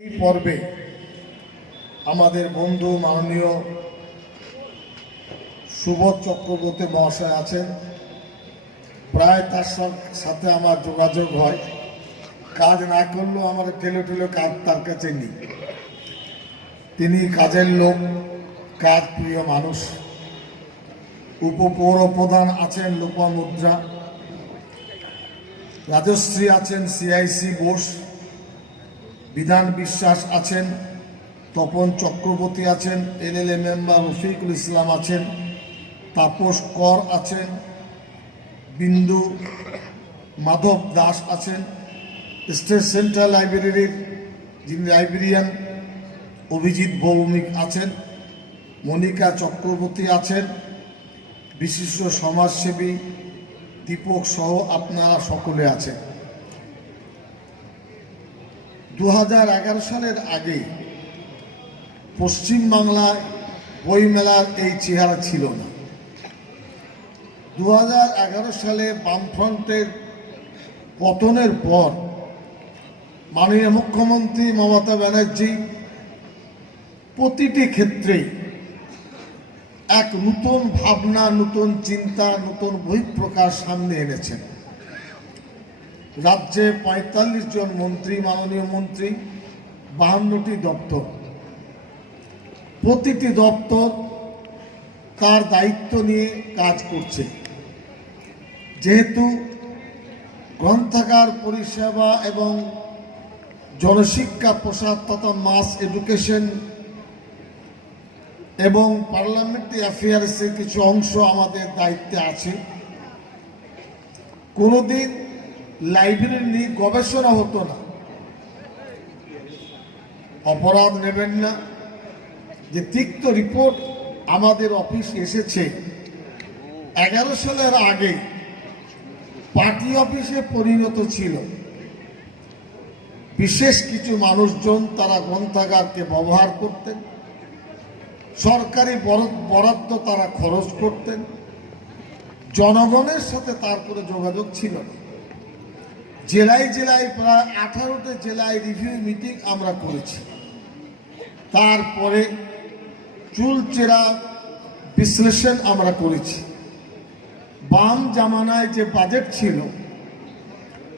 এই পর্বে আমাদের বন্ধু মাননীয় সুবোধ চক্রবর্তী মহাশয় আছেন। প্রায় তার সাথে আমার যোগাযোগ হয়, কাজ না করলেও আমার ঠেলে কাজ তার কাছে নেই। তিনি কাজের লোক, কাজ প্রিয় মানুষ। উপপৌর প্রধান আছেন লোপামুদ্রা, রাজশ্রী আছেন সিআইসি বোস, বিধান বিশ্বাস আছেন, তপন চক্রবর্তী আছেন, এলএলএ মেম্বার রফিকুল ইসলাম আছেন, তাপস কর আছেন, বিন্দু মাধব দাস আছেন, স্টেট সেন্ট্রাল লাইব্রেরির যিনি লাইব্রেরিয়ান অভিজিৎ ভৌমিক আছেন, মনিকা চক্রবর্তী আছেন, বিশিষ্ট সমাজসেবী দীপক সহ আপনারা সকলে আছেন। 2011 সালের আগে পশ্চিমবাংলায় বইমেলার এই চেহারা ছিল না। 2011 সালে বামফ্রন্টের পতনের পর মাননীয় মুখ্যমন্ত্রী মমতা ব্যানার্জি প্রতিটি ক্ষেত্রেই এক নতুন ভাবনা, নতুন চিন্তা, নতুন বহিঃপ্রকাশ সামনে এনেছেন। রাজ্যে 45 জন মন্ত্রী, মাননীয় মন্ত্রী, 52টি দপ্তর, প্রতিটি দপ্তর তার দায়িত্ব নিয়ে কাজ করছে। যেহেতু গ্রন্থাগার পরিষেবা এবং জনশিক্ষা প্রসার তথা মাস এডুকেশন এবং পার্লামেন্টারি অ্যাফেয়ার্সের কিছু অংশ আমাদের দায়িত্বে আছে। কোনোদিন লাইব্রেরি নিয়ে গবেষণা হতো না। অপরাধ নেবেন না যে তিক্ত রিপোর্ট আমাদের অফিস এসেছে 11 সালের আগে পার্টি অফিসে পরিণত ছিল। বিশেষ কিছু মানুষজন তারা গ্রন্থাগারকে ব্যবহার করতেন, সরকারি বরাদ্দ তারা খরচ করতেন, জনগণের সাথে তার কোনো যোগাযোগ ছিল না। জেলায় জেলায় প্রায় 18টা জেলায় রিভিউ মিটিং আমরা করেছি। তারপরে চুলচেরা বিশ্লেষণ আমরা করেছি। বাম জামানায় যে বাজেট ছিল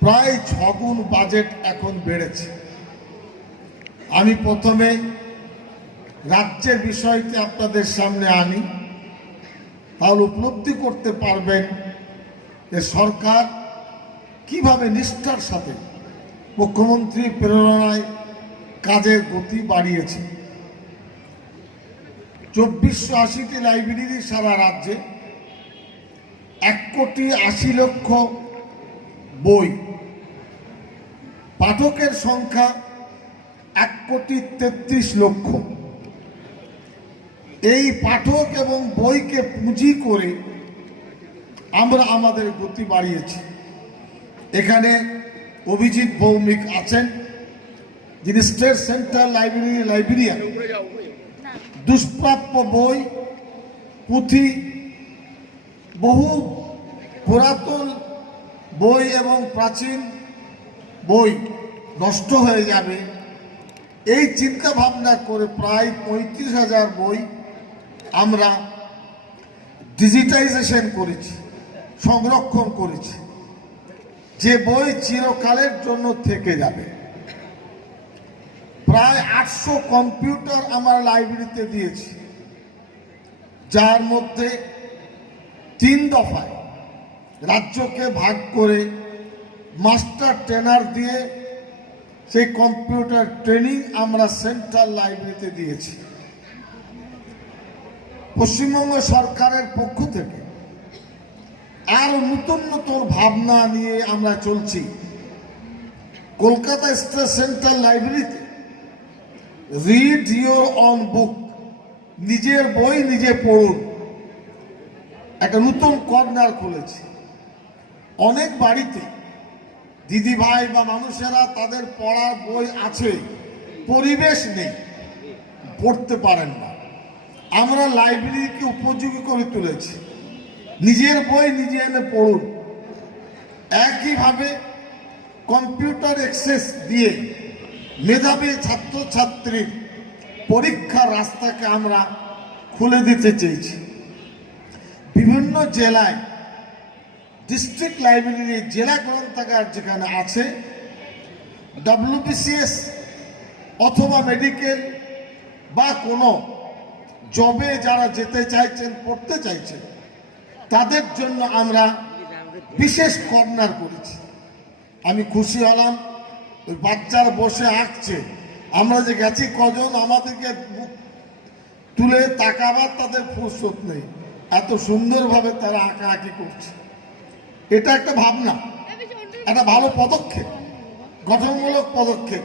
প্রায় 6 গুণ বাজেট এখন বেড়েছে। আমি প্রথমে রাজ্যের বিষয়টি আপনাদের সামনে আনি, তাহলে উপলব্ধি করতে পারবেন যে সরকার কিভাবে নিষ্ঠার সাথে মুখ্যমন্ত্রীর প্রেরণায় কাজের গতি বাড়িয়েছে। 2480টি লাইব্রেরি সারা রাজ্যে, 1,80,00,000 বই, পাঠকের সংখ্যা 1,33,00,000। এই পাঠক এবং বইকে পুঁজি করে আমরা আমাদের গতি বাড়িয়েছি। এখানে অভিজিৎ ভৌমিক আছেন, যিনি স্টেট সেন্ট্রাল লাইব্রেরির লাইব্রেরিয়ান। দুষ্প্রাপ্য বই, পুঁথি, বহু পুরাতন বই এবং প্রাচীন বই নষ্ট হয়ে যাবে, এই চিন্তা ভাবনা করে প্রায় 35,000 বই আমরা ডিজিটাইজেশন করেছি, সংরক্ষণ করেছি, যে বই চিরকালের জন্য থেকে যাবে। প্রায় 800 কম্পিউটার আমরা লাইব্রেরিতে দিয়েছি, যার মধ্যে 3 দফায় রাজ্যকে ভাগ করে মাস্টার ট্রেনার দিয়ে সেই কম্পিউটার ট্রেনিং আমরা সেন্ট্রাল লাইব্রেরিতে দিয়েছি। পশ্চিমবঙ্গ সরকারের পক্ষ থেকে আরো নতুন নতুন ভাবনা নিয়ে আমরা চলছি। কলকাতা স্টেট সেন্ট্রাল লাইব্রেরিতে রিড ইউর অন বুক, নিজের বই নিজে পড়ুন, একটা নতুন কর্নার খুলেছে। অনেক বাড়িতে দিদি ভাই বা মানুষেরা তাদের পড়ার বই আছে, পরিবেশ নেই, পড়তে পারেন না। আমরা লাইব্রেরিকে উপযোগী করে তুলেছি, নিজের বই নিজে এনে পড়ুন। একইভাবে কম্পিউটার অ্যাক্সেস দিয়ে মেধাবী ছাত্রছাত্রীর পরীক্ষার রাস্তাকে আমরা খুলে দিতে চেয়েছি। বিভিন্ন জেলায় ডিস্ট্রিক্ট লাইব্রেরি, জেলা গ্রন্থাগার যেখানে আছে, WBCS অথবা মেডিকেল বা কোনো জবে যারা যেতে চাইছেন, পড়তে চাইছেন, তাদের জন্য আমরা বিশেষ কর্নার করেছি। আমি খুশি হলাম, ওই বাচ্চারা বসে আঁকছে, আমরা যে গেছি কজন, আমাদেরকে তুলে তাকাবার তাদের ফুরসত নেই, এত সুন্দরভাবে তারা আঁকাআঁকি করছে। এটা একটা ভাবনা, একটা ভালো পদক্ষেপ, গঠনমূলক পদক্ষেপ।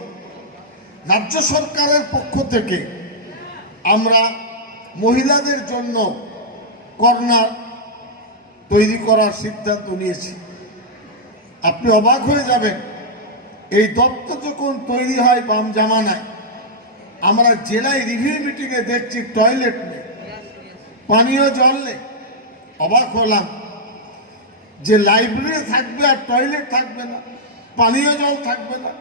রাজ্য সরকারের পক্ষ থেকে আমরা মহিলাদের জন্য কর্নার তৈরি করার সিদ্ধান্ত নিয়েছি। আপনি অবাক হয়ে যাবেন, এই দপ্তর যখন তৈরি হয় বাম জামানায়, আমরা জেলায় রিভিউ মিটিংয়ে দেখছি টয়লেট নেই, পানীয় জল নেই। অবাক হলাম যে লাইব্রেরি থাকবে আর টয়লেট থাকবে না, পানীয় জল থাকবে না।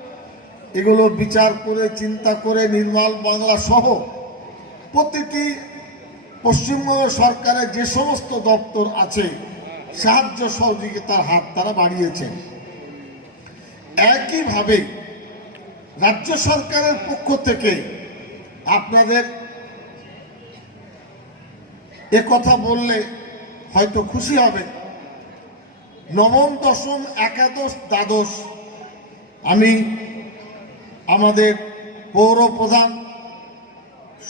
এগুলো বিচার করে, চিন্তা করে নির্মল বাংলা সহ প্রতিটি পশ্চিমবঙ্গ সরকারের যে সমস্ত দপ্তর আছে, সাহায্য সহযোগিতার হাত তারা বাড়িয়েছেন। একইভাবে রাজ্য সরকারের পক্ষ থেকে আপনাদের কথা বললে হয়তো খুশি হবে, নবম, দশম, একাদশ, দ্বাদশ আমি আমাদের পৌর প্রধান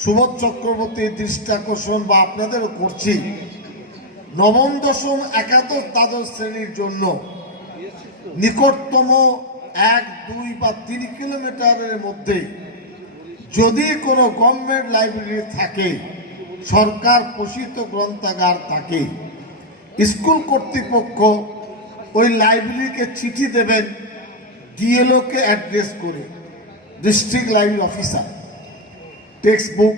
সুবোধ চক্রবর্তীর দৃষ্টি আকর্ষণ বা আপনাদেরও করছি, নবম, দশম, একাদশ, দ্বাদশ শ্রেণীর জন্য নিকটতম 1, 2 বা 3 কিলোমিটারের মধ্যে যদি কোনো গভর্নমেন্ট লাইব্রেরি থাকে, সরকার পোষিত গ্রন্থাগার থাকে, স্কুল কর্তৃপক্ষ ওই লাইব্রেরিকে চিঠি দেবেন, ডিএলওকে অ্যাড্রেস করে, district library officer, text book,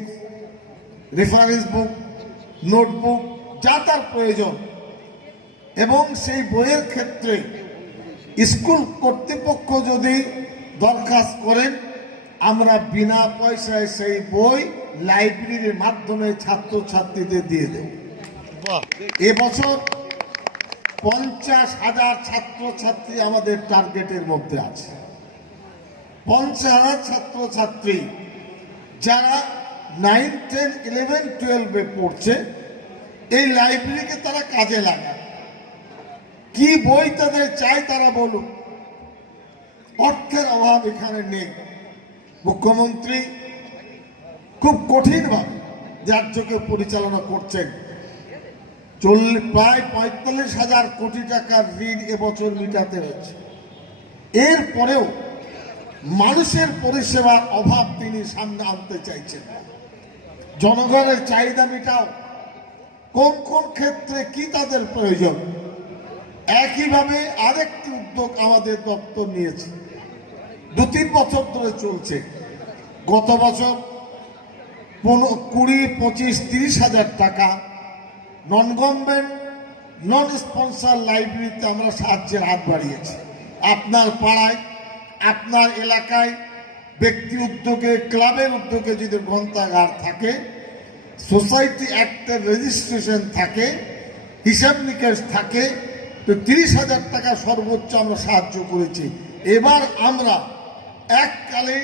reference বুক, নোটবুক যা তার প্রয়োজন, এবং সেই বইয়ের ক্ষেত্রে স্কুল কর্তৃপক্ষ যদি দরখাস্ত করেন, আমরা বিনা পয়সায় সেই বই লাইব্রেরির মাধ্যমে ছাত্রছাত্রীদের দিয়ে দেব। এবছর 50,000 ছাত্রছাত্রী আমাদের টার্গেটের মধ্যে আছে। 50,000 ছাত্রছাত্রী যারা 9, 10, 11, 12 পড়ছে, এই লাইব্রেরিকে তারা কাজে লাগায়। কি বই তাদের চাই তারা বলুন। অর্থের অভাব এখানে নেই। মুখ্যমন্ত্রী খুব কঠিনভাবে রাজ্যকে পরিচালনা করছেন। প্রায় 45,000 কোটি টাকার ঋণ এবছর মিটাতে হয়েছে। এরপরেও মানুষের পরিষেবার অভাব তিনি সামনে আনতে চাইছেন। জনগণের চাহিদা মেটাও, কোন কোন ক্ষেত্রে কি তাদের প্রয়োজন। একইভাবে আরেকটি উদ্যোগ আমাদের দপ্তর নিয়েছে, 2-3 বছর ধরে চলছে। গত বছর 20, 25, 30,000 টাকা নন গভর্নমেন্ট, নন স্পন্সর লাইব্রেরিতে আমরা সাহায্যের হাত বাড়িয়েছি। আপনার পাড়ায়, আপনার এলাকায় ব্যক্তি উদ্যোগে, ক্লাবের উদ্যোগে যদি গ্রন্থাগার থাকে, সোসাইটি অ্যাক্টের রেজিস্ট্রেশন থাকে, হিসাব নিকাশ থাকে, তো 30,000 টাকা সর্বোচ্চ আমরা সাহায্য করেছি। এবার আমরা এককালে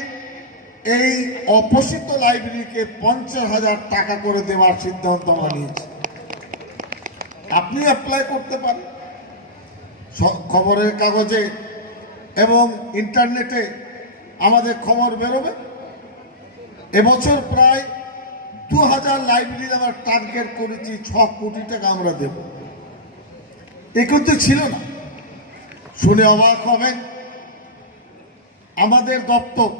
এই অপোষিত লাইব্রেরিকে 50,000 টাকা করে দেওয়ার সিদ্ধান্ত আমরা নিয়েছি। আপনি অ্যাপ্লাই করতে পারেন, খবরের কাগজে এবং ইন্টারনেটে আমাদের খবর বেরোবে। এবছর প্রায় 2000 লাইব্রেরি আমরা টার্গেট করেছি, 6 কোটি টাকা আমরা দেব। এ কিন্তু ছিল না। শুনে অবাক হবেন, আমাদের দপ্তর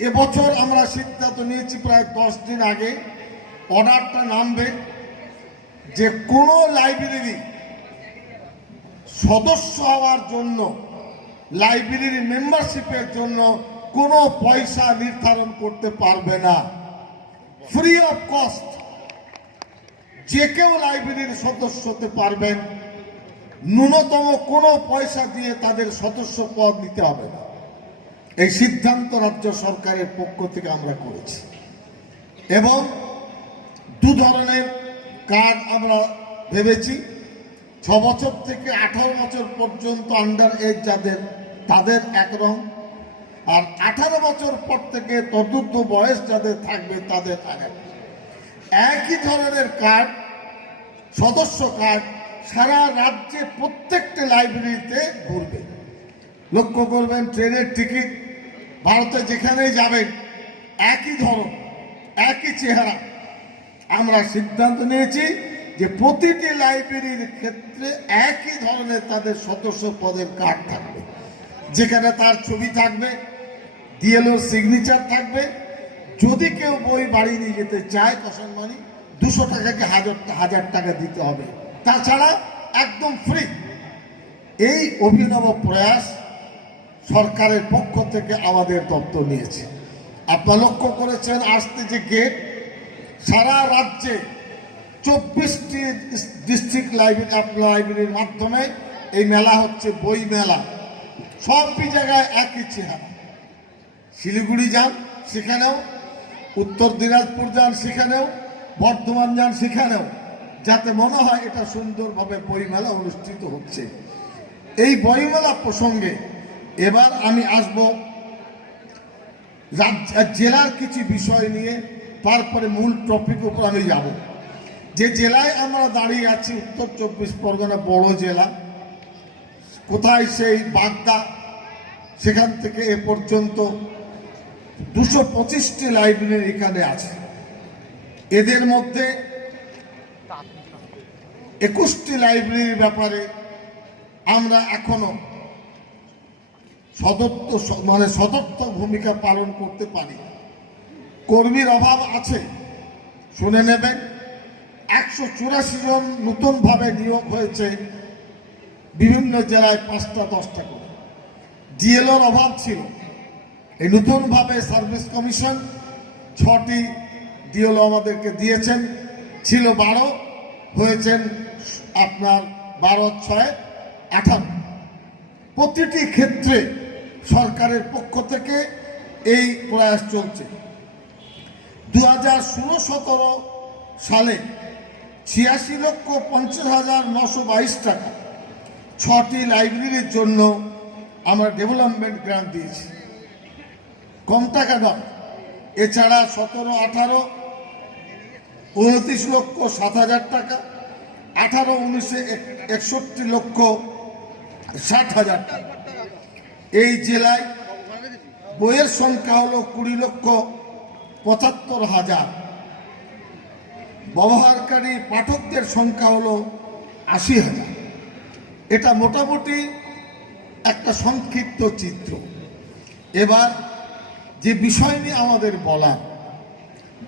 এবছর আমরা সিদ্ধান্ত নিয়েছি, প্রায় 10 দিন আগে অর্ডারটা নামবে যে কোনো লাইব্রেরি সদস্য হওয়ার জন্য, লাইব্রেরির মেম্বারশিপের জন্য কোনো পয়সা নির্ধারণ করতে পারবে না। ফ্রি অফ কস্ট যে কেউ লাইব্রেরির সদস্য হতে পারবেন, ন্যূনতম কোনো পয়সা দিয়ে তাদের সদস্য পদ নিতে হবে না। এই সিদ্ধান্ত রাজ্য সরকারের পক্ষ থেকে আমরা করেছি এবং দু ধরনের কার্ড আমরা ভেবেছি। 6 বছর থেকে 18 বছর পর্যন্ত আন্ডার এজ যাদের, তাদের এক রং, আর 18 বছর পর থেকে তদুর্ধ্ব বয়স যাদের থাকবে তাদের আরেক। একই ধরনের কার্ড, সদস্য কার্ড সারা রাজ্যে প্রত্যেকটা লাইব্রেরিতে ঘুরবে। লক্ষ্য করবেন, ট্রেনের টিকিট ভারতে যেখানেই যাবেন একই ধরন, একই চেহারা। আমরা সিদ্ধান্ত নিয়েছি যে প্রতিটি লাইব্রেরির ক্ষেত্রে একই ধরনের তাদের সদস্য পদের কার্ড থাকবে, যেখানে তার ছবি থাকবে, ডিএলওর সিগনেচার থাকবে। যদি কেউ বই বাড়ি নিয়ে যেতে চায় কশন মানি 200 টাকাকে 1000 টাকা দিতে হবে, তাছাড়া একদম ফ্রি। এই অভিনব প্রয়াস সরকারের পক্ষ থেকে আমাদের দপ্তর নিয়েছে। আপনারা লক্ষ্য করেছেন, আসতে যে গেট, সারা রাজ্যে 24টি ডিস্ট্রিক্ট লাইব্রেরির মাধ্যমে এই মেলা হচ্ছে, বই মেলা। সবই জায়গায় একই চেহারা। শিলিগুড়ি যান সেখানেও, উত্তর দিনাজপুর যান সেখানেও, বর্ধমান যান সেখানেও, যাতে মনে হয় এটা সুন্দরভাবে বইমেলা অনুষ্ঠিত হচ্ছে। এই বইমেলা প্রসঙ্গে এবার আমি আসব জেলার কিছু বিষয় নিয়ে, তারপরে মূল টপিক উপর আমি যাব। যে জেলায় আমরা দাঁড়িয়ে আছি, উত্তর 24 পরগনা বড় জেলা। কোথায়? সেই বাগদা। সেখান থেকে এ পর্যন্ত 225টি লাইব্রেরি এখানে আছে। এদের মধ্যে 21টি লাইব্রেরির ব্যাপারে আমরা এখনো সদর্থক ভূমিকা পালন করতে পারি। কর্মীর অভাব আছে, শুনে নেবেন। 184 জন নতুনভাবে নিয়োগ হয়েছে, বিভিন্ন জেলায় 5টা 10টা করে। ডিএলওর অভাব ছিল, এই নতুনভাবে সার্ভিস কমিশন 6টি ডিএলও আমাদেরকে দিয়েছেন। ছিল 12, হয়েছেন আপনার 12/6/18। প্রতিটি ক্ষেত্রে সরকারের পক্ষ থেকে এই প্রয়াস চলছে। 2016-17 সালে 86,50,922 টাকা 6টি লাইব্রেরির জন্য আমরা ডেভেলপমেন্ট গ্রান্ট দিয়েছি। কম টাকা নয়। এছাড়া 17-18 29,07,000 টাকা, 18-19 61,60,000 টাকা। এই জেলায় বইয়ের সংখ্যা হলো 20,75,000। ব্যবহারকারী পাঠকদের সংখ্যা হলো 80,000। এটা মোটামুটি একটা সংক্ষিপ্ত চিত্র। এবার যে বিষয় নিয়ে আমাদের বলা,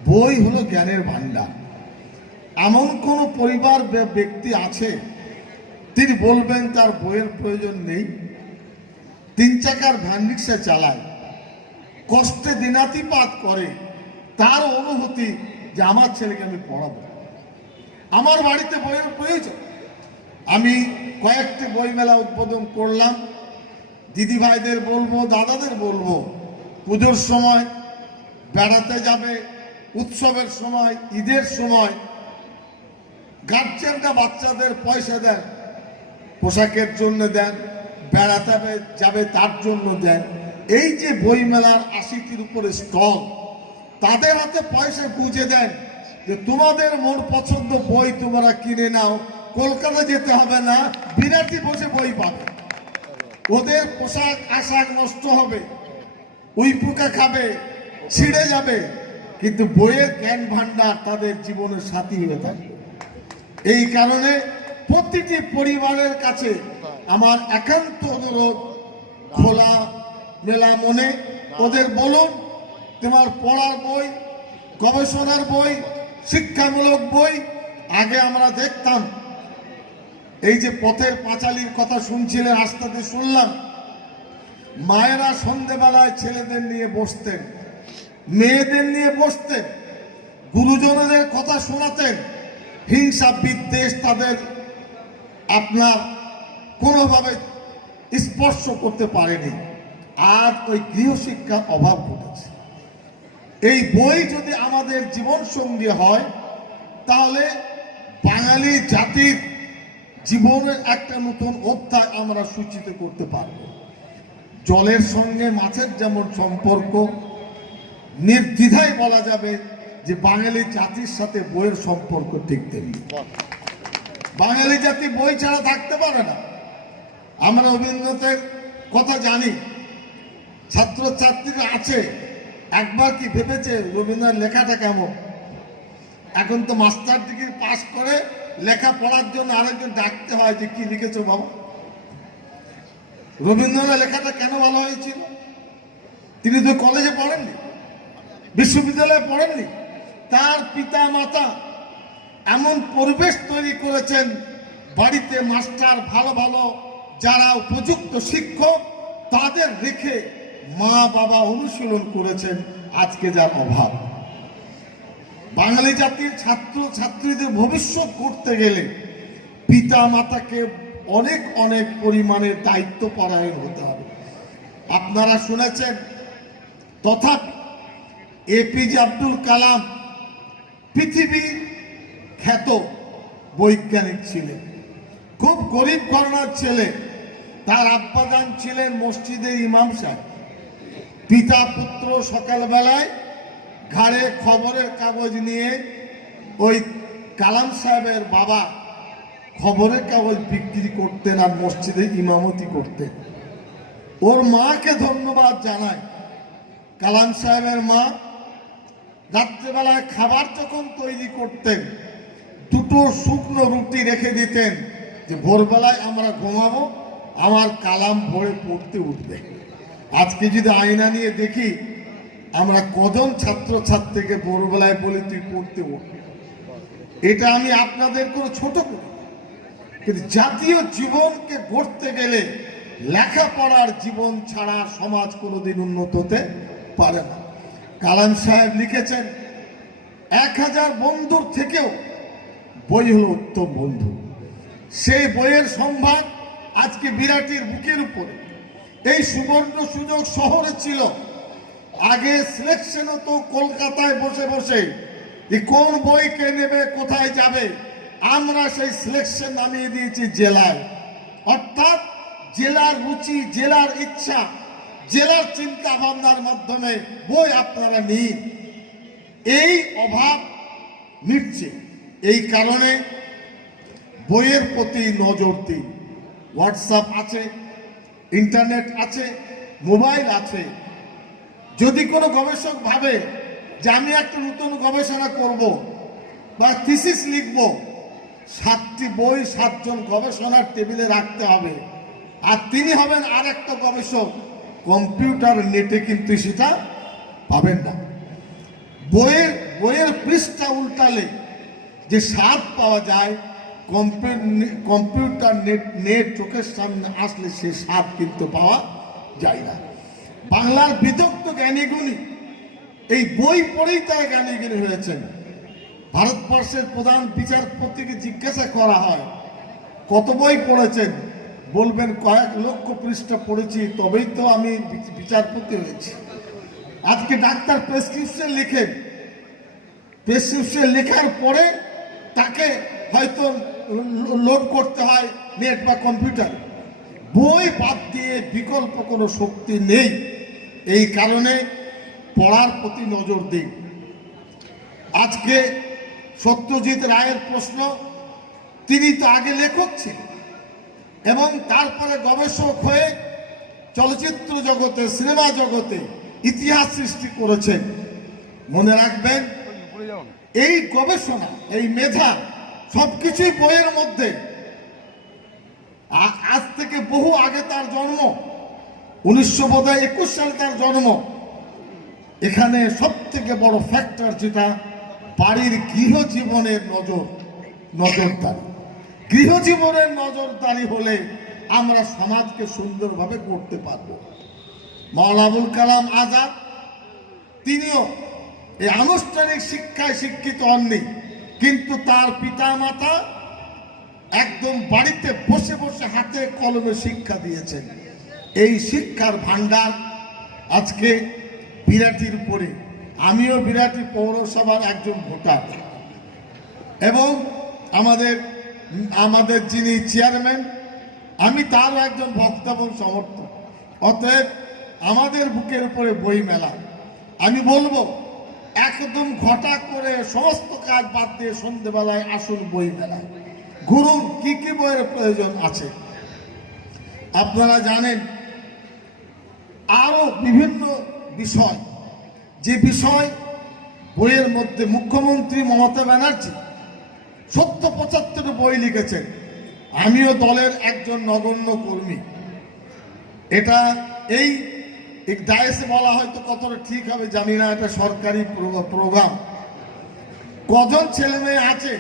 বই হলো জ্ঞানের ভাণ্ডার। এমন কোন পরিবার ব্যক্তি আছে তিনি বলবেন তার বইয়ের প্রয়োজন নেই? 3 চাকার ভ্যান রিক্সা চালায়, কষ্টে দিনাতিপাত করে, তার অনুভূতি যে আমার ছেলেকে আমি পড়াবো, আমার বাড়িতে বইয়ের প্রয়োজন। আমি কয়েকটি বইমেলা উদ্বোধন করলাম। দিদি ভাইদের বলবো, দাদাদের বলবো, পুজোর সময়, বেড়াতে যাবে, উৎসবের সময়, ঈদের সময় গার্জেনরা বাচ্চাদের পয়সা দেন, পোশাকের জন্য দেন, বেড়াতে যাবে তার জন্য দেন। এই যে বইমেলার 80টির উপরে স্টল, তাদের হাতে পয়সা বুঝে দেন যে তোমাদের মন পছন্দ বই তোমরা কিনে নাও, কলকাতা যেতে হবে না, বিরাটি বসে বই পাবে। ওদের পোশাক আশাক নষ্ট হবে, উইপোকা খাবে, ছিঁড়ে যাবে, কিন্তু বইয়ের জ্ঞান ভাণ্ডার তাদের জীবনের সাথী হয়ে থাকবে। এই কারণে প্রতিটি পরিবারের কাছে আমার একান্ত অনুরোধ, খোলা মেলা মনে ওদের বলুন, তোমার পড়ার বই, গবেষণার বই, শিক্ষামূলক বই। আগে আমরা দেখতাম, এই যে পথের পাঁচালীর কথা শুনছিলেন, রাস্তাতে শুনলাম, মায়েরা সন্ধেবেলায় ছেলেদের নিয়ে বসতেন, মেয়েদের নিয়ে বসতেন, গুরুজনদের কথা শোনাতেন। হিংসা বিদ্বেষ তাদের আপনার কোনোভাবে স্পর্শ করতে পারেনি। আজ ওই গৃহশিক্ষার অভাব ঘটেছে। এই বই যদি আমাদের জীবন সঙ্গী হয়, তাহলে বাঙালি জাতির জীবনের একটা নতুন অধ্যায় আমরা সূচিত করতে পারব। জলের সঙ্গে মাছের যেমন সম্পর্ক, নির্দ্বিধায় বলা যাবে যে বাঙালি জাতির সাথে বইয়ের সম্পর্ক ঠিক তেমনি। বাঙালি জাতি বই ছাড়া থাকতে পারে না। আমরা রবীন্দ্রনাথের কথা জানি, ছাত্রছাত্রীরা আছে, একবার কি ভেবেছে রবীন্দ্রনাথ লেখাটা কেমন? এখন তো মাস্টার ডিগ্রি পাস করে লেখা পড়ার জন্য আরেকজন ডাকতে হয় যে কি লিখেছো বাবা। রবীন্দ্রনাথ লেখাটা কেন ভালো হয়েছিল? তিনি তো কলেজে পড়েননি, বিশ্ববিদ্যালয়ে পড়েননি। তার পিতা মাতা এমন পরিবেশ তৈরি করেছেন, বাড়িতে মাস্টার ভালো ভালো যারা উপযুক্ত শিক্ষক তাদের রেখে মা বাবা অনুশীলন করেছেন। আজকে যার অভাব, বাঙালি জাতির ছাত্র ছাত্রীদের ভবিষ্যৎ করতে গেলে পিতা মাতাকে অনেক অনেক পরিমাণে দায়িত্ব পরায়ণ হতে হবে। আপনারা শুনেছেন, তথাপি এপিজে আব্দুল কালাম পৃথিবীর খ্যাত বৈজ্ঞানিক ছিলেন, খুব গরিব ঘরানার ছেলে। তার আব্বাজান ছিলেন মসজিদের ইমাম সাহেব। পিতা পুত্র সকালবেলায় ঘাড়ে খবরের কাগজ নিয়ে ওই কালাম সাহেবের বাবা খবরের কাগজ বিক্রি করতেন আর মসজিদে ইমামতি করতেন। ওর মাকে ধন্যবাদ জানায়। কালাম সাহেবের মা রাত্রেবেলায় খাবার যখন তৈরি করতেন, দুটো শুকনো রুটি রেখে দিতেন যে ভোরবেলায় আমরা ঘুমাবো, আমার কালাম ভোরে পড়তে উঠবে। আজকে যদি আয়না নিয়ে দেখি, আমরা কজন ছাত্র ছাত্রীকে ভোরবেলায় বলি তুই পড়তে উঠ। এটা আমি আপনাদের কোনো ছোট করি, কিন্তু জাতীয় জীবনকে গড়তে গেলে লেখাপড়ার জীবন ছাড়া সমাজ কোনোদিন উন্নত হতে পারে না। কালাম সাহেব লিখেছেন, 1000 বন্ধুর থেকেও বই হলো উত্তম বন্ধু। সেই বইয়ের সম্ভার আজকে বিরাটির বুকের উপরে। এই সুবর্ণ সুযোগ শহরে ছিল। আগে সিলেকশন হতো কলকাতায় বসে বসে, কোন বই কে নেবে, কোথায় যাবে। আমরা সেই সিলেকশন নামিয়ে দিয়েছি জেলায়। অর্থাৎ জেলার রুচি, জেলার ইচ্ছা, জেলার চিন্তা ভাবনার মাধ্যমে বই আপনারা নিন। এই অভাব মিটছে। এই কারণে বইয়ের প্রতি নজর দিন। হোয়াটসঅ্যাপ আছে, ইন্টারনেট আছে, মোবাইল আছে। যদি কোনো গবেষক ভাবে যে আমি একটা নতুন গবেষণা করব বা থিসিস লিখব, 7টি বই 7 জন গবেষণার টেবিলে রাখতে হবে, আর তিনি হবেন আর একটা গবেষক। কম্পিউটার নেটে কিন্তু সেটা পাবেন না। বইয়ের পৃষ্ঠা উল্টালে যে স্বাদ পাওয়া যায়, কম্পিউটার নেট চোখের সামনে আসলে সে স্বাদ কিন্তু পাওয়া যায় না। বাংলার বিদগ্ধ জ্ঞানীগুণী এই বই পড়েই তারা জ্ঞানীগুণী হয়েছেন। ভারতবর্ষের প্রধান বিচারপতিকে জিজ্ঞাসা করা হয় কত বই পড়েছেন, বলবেন কয়েক লক্ষ পৃষ্ঠা পড়েছি, তবেই তো আমি বিচারপতি হয়েছি। আজকে ডাক্তার প্রেসক্রিপশন লেখেন, প্রেসক্রিপশন লেখার পরে তাকে হয়তো লোড করতে হয় নেট বা কম্পিউটার। বই বাদ দিয়ে বিকল্প কোনো শক্তি নেই। এই কারণে পড়ার প্রতি নজর দিন। আজকে সত্যজিৎ রায়ের প্রশ্ন, তিনি তো আগে লেখক ছিলেন এবং তারপরে গবেষক হয়ে চলচ্চিত্র জগতে, সিনেমা জগতে ইতিহাস সৃষ্টি করেছেন। মনে রাখবেন, এই গবেষণা, এই মেধা সবকিছুই বইয়ের মধ্যে। আজ থেকে বহু আগে তার জন্ম, 1921 সালে তার জন্ম। এখানে সব থেকে বড় ফ্যাক্টর যেটা, বাড়ির গৃহজীবনের নজরদারি। গৃহজীবনের নজরদারি হলে আমরা সমাজকে সুন্দরভাবে গড়তে পারব। মাওলানা আবুল কালাম আজাদ তিনিও এই আনুষ্ঠানিক শিক্ষায় শিক্ষিত হননি, কিন্তু তার পিতা মাতা একদম বাড়িতে বসে বসে হাতে কলমে শিক্ষা দিয়েছেন। এই শিক্ষার ভাণ্ডার আজকে বিরাটির উপরে। আমিও বিরাটি পৌরসভার একজন ভোটার এবং আমাদের যিনি চেয়ারম্যান, আমি তারও একজন ভক্ত এবং সমর্থক। অতএব আমাদের বুকের উপরে বই মেলা। আমি বলবো একদম ঘটা করে সমস্ত কাজ বাদ দিয়ে সন্ধ্যেবেলায় আসুন বই মেলায়, ঘুরুন, কি কি বইয়ের প্রয়োজন আছে। আপনারা জানেন আরো বিভিন্ন বিষয়, যে বিষয় বইয়ের মধ্যে মুখ্যমন্ত্রী মমতা ব্যানার্জি 70-75 বই লিখেছেন। আমিও দলের একজন নগণ্য কর্মী। এটা এই ডায়েসে বলা হয়তো কতটা ঠিক হবে জানি না, এটা সরকারি প্রোগ্রাম। কজন ছেলে মেয়ে আছে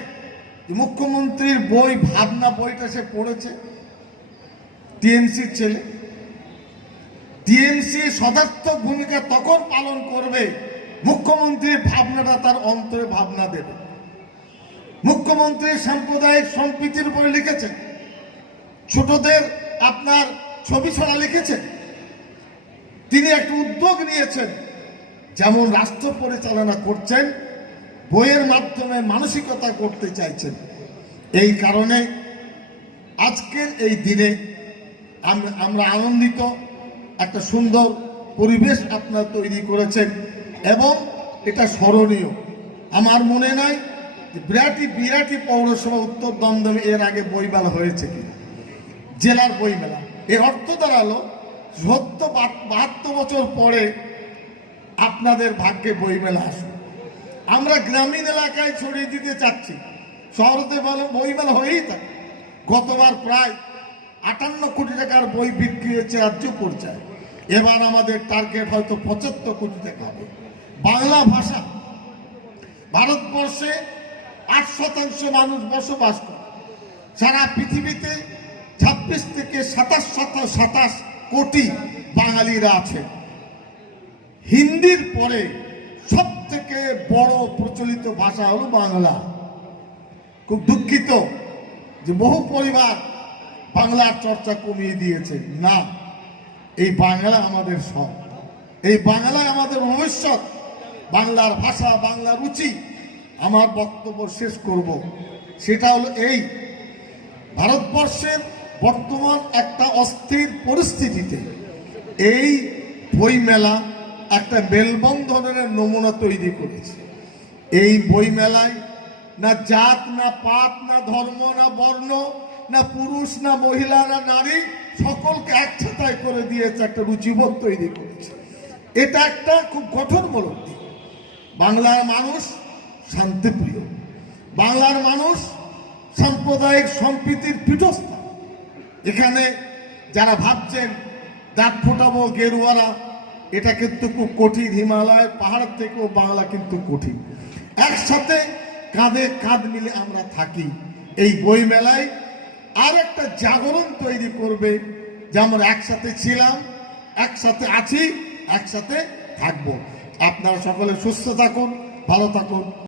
মুখ্যমন্ত্রীর বই ভাবনা বইটা সে পড়েছে? টিএমসির ছেলে। টিএমসি সদার্থক ভূমিকা তখন পালন করবে মুখ্যমন্ত্রীর ভাবনাটা তার অন্তরে ভাবনা দেবে। মুখ্যমন্ত্রী সাম্প্রদায়িক সম্প্রীতির বই লিখেছেন, ছোটদের আপনার ছবি ছড়া লিখেছেন। তিনি একটা উদ্যোগ নিয়েছেন, যেমন রাষ্ট্র পরিচালনা করছেন, বইয়ের মাধ্যমে মানসিকতা করতে চাইছেন। এই কারণে আজকের এই দিনে আমরা আনন্দিত। একটা সুন্দর পরিবেশ আপনারা তৈরি করেছেন এবং এটা স্মরণীয়। আমার মনে নাই বিরাটি পৌরসভা উত্তর দমদমে এর আগে বইমেলা হয়েছে কিনা, জেলার বইমেলা। এর অর্থ দাঁড়ালো 72 বছর পরে আপনাদের ভাগ্যে বইমেলা আসুন। আমরা গ্রামীণ এলাকায় ছড়িয়ে দিতে চাচ্ছি, শহরতে বইমেলা হয়েই থাকে। গতবার প্রায় 58 কোটি টাকার বই বিক্রি হয়েছে রাজ্য পর্যায়ে। এবার আমাদের টার্গেট হয়তো 75 কোটি টাকা হবে। বাংলা ভাষা ভারতবর্ষে 8% মানুষ বসবাস করে। সারা পৃথিবীতে 26 থেকে 27 কোটি বাঙালিরা আছে। হিন্দির পরে সব থেকে বড় প্রচলিত ভাষা হলো বাংলা। খুব দুঃখিত যে বহু পরিবার বাংলার চর্চা কমিয়ে দিয়েছে। না, এই বাংলা আমাদের সব, এই বাংলা আমাদের ভবিষ্যৎ, বাংলার ভাষা, বাংলার রুচি। আমার বক্তব্য শেষ করব, সেটা হলো এই ভারতবর্ষের বর্তমান একটা অস্থির পরিস্থিতিতে এই বইমেলা একটা মেলবন্ধনের নমুনা তৈরি করেছে। এই বইমেলায় না জাত, না পাত, না ধর্ম, না বর্ণ, না পুরুষ, না মহিলা, না নারী, সকলকে একসাথে করে দিয়েছে, একটা রুচিবোধ তৈরি করেছে। এটা একটা খুব গঠনমূলক দিক। বাংলার মানুষ শান্তিপ্রিয়, বাংলার মানুষ সাম্প্রদায়িক সম্প্রীতির পীঠস্থান। এখানে যারা ভাবছেন দাঁত ফোটাবো গেরুয়ারা, এটা কিন্তু খুব কঠিন। হিমালয়ের পাহাড় থেকেও বাংলা কিন্তু কঠিন। একসাথে কাঁধে কাঁধ মিলে আমরা থাকি। এই বই মেলায় আর একটা জাগরণ তৈরি করবে, যেমন একসাথে ছিলাম, একসাথে আছি, একসাথে থাকবো। আপনারা সকলে সুস্থ থাকুন, ভালো থাকুন।